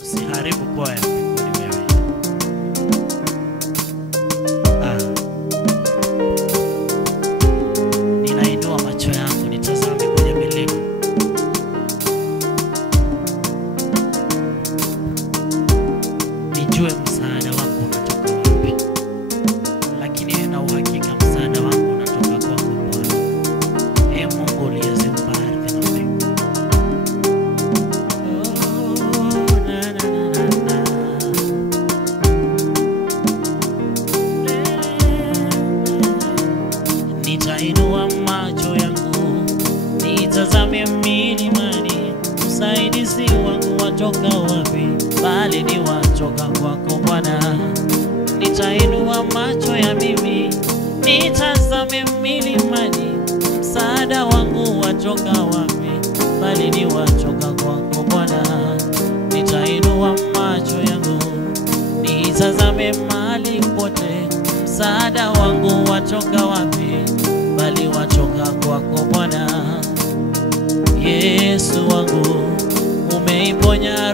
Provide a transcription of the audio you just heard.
Usiharibu kwaya mbinguni wewe. Ninainua macho yangu nitazame kwenye milima. Nijue msaada wangu unatoka wapi. Lakini nina uhakika msaada wangu unatoka kwako Bwana. Ee Mungu uliyeziumba ardhi na mbingu. Nitainua macho yangu nitazame milimani, msaidizi wangu watoka wapi? Bali ni watoka kwako Bwana. Nitainua macho ya mimi nitazame milimani, msaada wangu watoka wapi? Bali ni watoka kwako Bwana. Nitainua macho yangu nitazame mahali pote, msaada wangu watoka wapi? Bali watoka kwako Bwana. Yesu wangu umeiponya